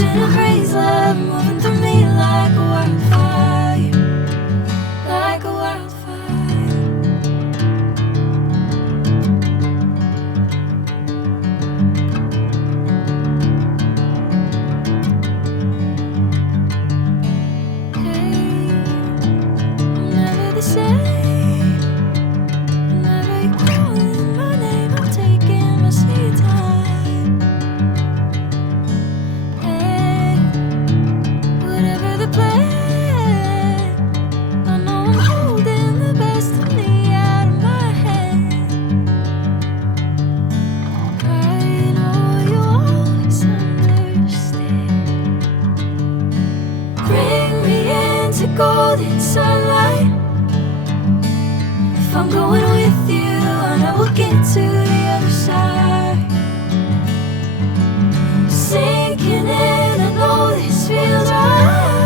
passion and praise, love moving through me like a wildfire, like a wildfire. Hey, I'm never the same. Whenever you're calling my name, I'm taking my sweet time. Hey, whatever the plan, I know I'm holding the best of me out of my hand. I know you always understand. Bring me into golden sunlight. If I'm going with you, I know we'll get to the other side. Sinking in, I know this feels right.